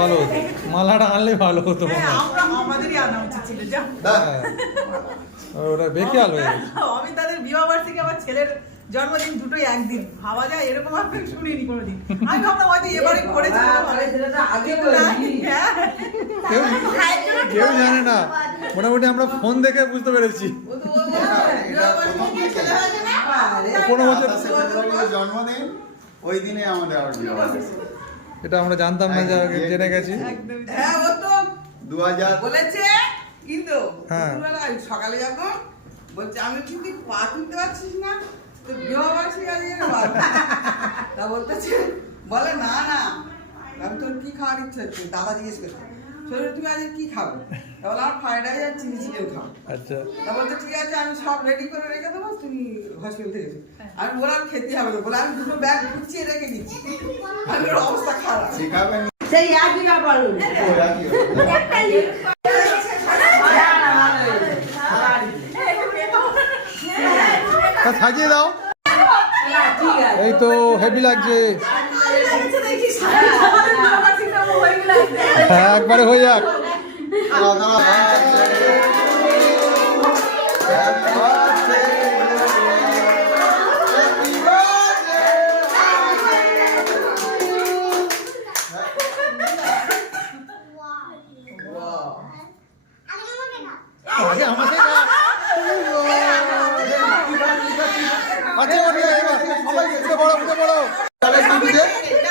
ভালো হতো, মালাটা আনলে ভালো হতো। আমাদেরই আনা উচিত ছিল। ওটা বেখিয়াল হয়ে গেছে। আমি তাদের বিবাহবার্ষিকী আমার ছেলের জন্মদিন দুটোই একদিন, ভাবা যায় এরকম আমি শুনিনি কোনোদিন। আমি ভাবলাম হয়তো এবারে করেছে, কেউ জানে না, মোটামুটি আমরা ফোন দেখে বুঝতে পেরেছি। কোনো বছর জন্মদিন ওই দিনে আমাদের আবার বিবাহ, এটা আমরা জানতাম না, যা জেনে গেছি। হ্যাঁ ও তো 2000 বলেছে, কিন্তু হ্যাঁ। সকালে যখন বলছে আমি কিন্তু পা তুলতে পারছিস না, তো বিবাহবার্ষিকী আজকে তা বলতেছে, বলে না না আমি তোর কি খাওয়ার ইচ্ছা হচ্ছে, দাদা জিজ্ঞেস করছে শরীর তুমি আজকে কি খাবে, তা বলে আমার ফ্রাইড রাইস আর চিলি চিকেন খাও। আচ্ছা, তা বলছে ঠিক আছে আমি সব রেডি করে রেখে দেবো, তুমি হসপিটাল থেকে এসো। আমি বললাম খেতে হবে না, বলে আমি দুটো ব্যাগ গুছিয়ে রেখে দিচ্ছি, আমি ওর অবস্থা খারাপ। শেখাবেন সেই একই ব্যাপার হলো। সাজিয়ে দাও, এই তো হেভি লাগছে। হ্যাঁ একবারে হয়ে যাক।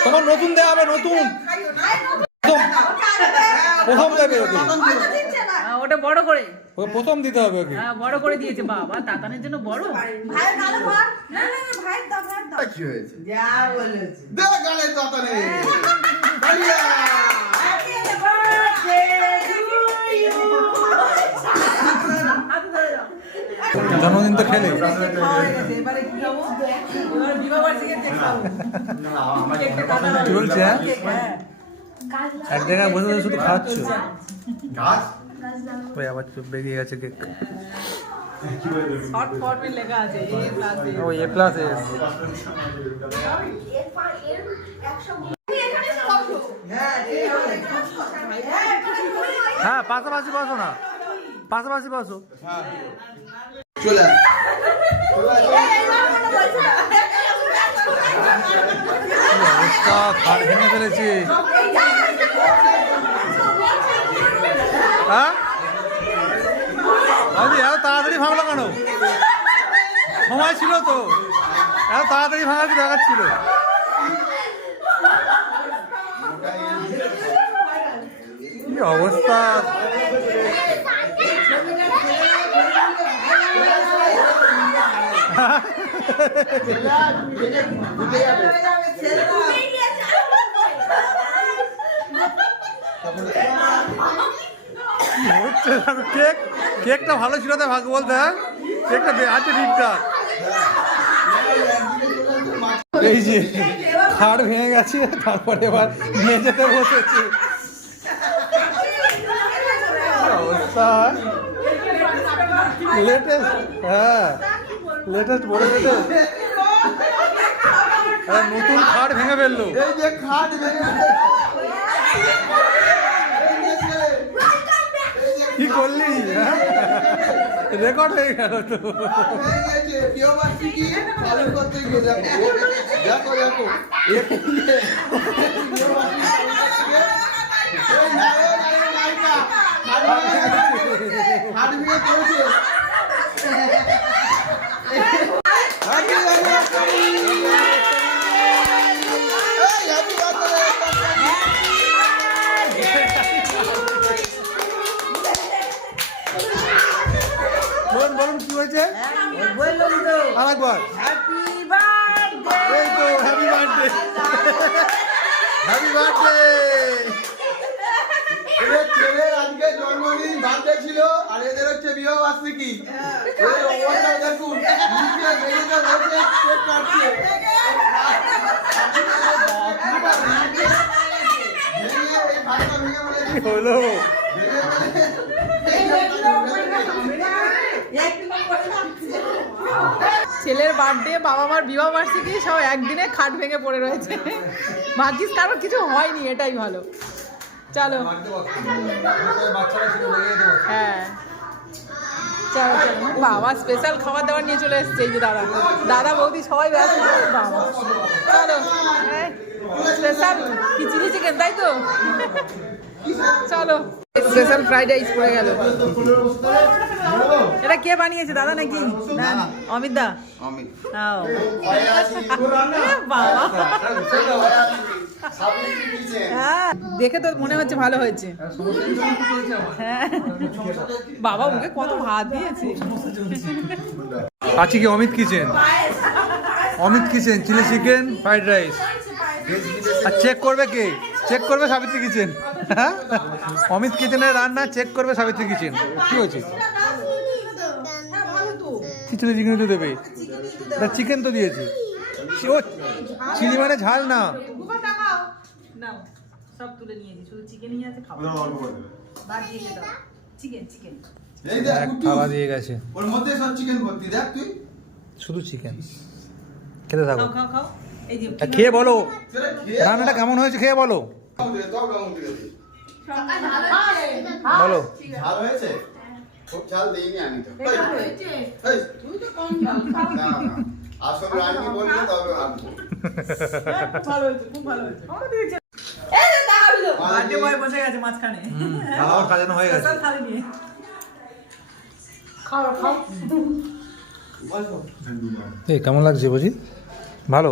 তোমার নতুন দেওয়া হবে, নতুন প্রথম দেবে ওকে, ওটা বড় করে, ওকে প্রথম দিতে হবে ওকে। বড় করে দিয়েছে বাবা, তাতানের জন্য বড়। কি হয়েছে? যা বলেছে দে গালে তাতারে জন্মদিন তো খেলে, এবারে কি খাবো, এবারে বিবাহবার্ষিকী কেক খাবো। কি বলছে? হ্যাঁ এক জায়গায় বসে বসে শুধু খাচ্ছ, গাছ ওই আবার চুপ বেরিয়ে গেছে কেক। শর্ট ফর্মে লেখা আছে এ প্লাস এ। ও এ প্লাস এস। হ্যাঁ পাশাপাশি বসো না, পাশাপাশি বসো। চলে অবস্থা, খাট ভেঙে ফেলেছি। হ্যাঁ এত তাড়াতাড়ি ভাঙলো কেন? সময় ছিল তো, এত তাড়াতাড়ি ভাঙা কি দরকার ছিল? কি অবস্থা! কেক কেকটা ভালো ছিল তাই ভাগ্য বলতে, হ্যাঁ কেকটা আছে ঠিকঠাক। এই যে খাট ভেঙে গেছে, তারপরে এবার মেঝেতে বসেছে। অবস্থা লেটেস্ট, হ্যাঁ লেটেস্ট বড় লেটেস্ট, নতুন খাট ভেঙে ফেললো। এই যে খাট ভেঙে কি করলি? রেকর্ড হয়ে গেল তো। দেখো দেখো হাট ভেঙে পড়েছে। বলুন বলুন কি হয়েছে? বললাম তো আরেকবার। হ্যাপি বার্থডে, এই তো হ্যাপি বার্থডে, হ্যাপি বার্থডে। এদের ছেলের আজকে জন্মদিন, বার্থডে ছিল, আর এদের হচ্ছে বিবাহবার্ষিকী। এদের অবস্থা দেখুন, নিচে মেঝেতে বসে কেক কাটছে। কি হলো? ছেলের বার্থডে, বাবা মার বিবাহ বার্ষিকী সব একদিনে খাট ভেঙে পড়ে রয়েছে। ভাগ্যিস কারোর কিছু হয়নি, এটাই ভালো। চলো বাচ্চারা ছিল লেগে যেতে পারত। হ্যাঁ চলো চলো বাবা স্পেশাল খাবার দাবার নিয়ে চলে এসছে এই যে দাদা দাদা বৌদি সবাই ব্যস্ত বাবা চলো স্পেশাল কি চিলি চিকেন তাই তো চলো স্পেশাল ফ্রাইড রাইস পড়ে গেল এটা কে বানিয়েছে দাদা নাকি অমিত দা আমি আও বাবা হ্যাঁ দেখে তো মনে হচ্ছে ভালো হয়েছে হ্যাঁ বাবা ওকে কত ভাত দিয়েছে আছে কি Amit Kitchen, Amit Kitchen chilli chicken fried rice. আর চেক করবে কে? চেক করবে সাবিত্রী কিচেন। হ্যাঁ অমিত কিচেনের রান্না চেক করবে সাবিত্রী কিচেন। কি হয়েছে? চিলি চিকেন তো দেবে, চিকেন তো দিয়েছে। ও চিলি মানে ঝাল না। নাও সব তুলে নিয়েছি শুধু চিকেনই আছে খাবো ভাত দিয়ে দাও চিকেন চিকেন এই দেখ এক কুট্টু, খাওয়া দিয়ে গেছে, ওর মধ্যে সব চিকেন ভর্তি দেখ তুই। শুধু চিকেন। খেতে থাকো, খাও খাও খাও এই যে আর খেয়ে বলো সেটা খেয়ে রান্নাটা কেমন হয়েছে, খেয়ে বলো তাও কেমন দিলে বলো। ঝাল হয়েছে? খুব ঝাল দিইনি আমি তো। এই, তুই তো কম ঝাল খাস। না না আসল রান্নি বললে তবে আনবো। ভালো হয়েছে খুব ভালো হয়েছে বার্থডে বয় বসে গেছে মাঝখানে খাওয়ার সাজানো হয়ে গেছে। স্পেশাল থালি নিয়ে এই কেমন লাগছে বুঝি? ভালো।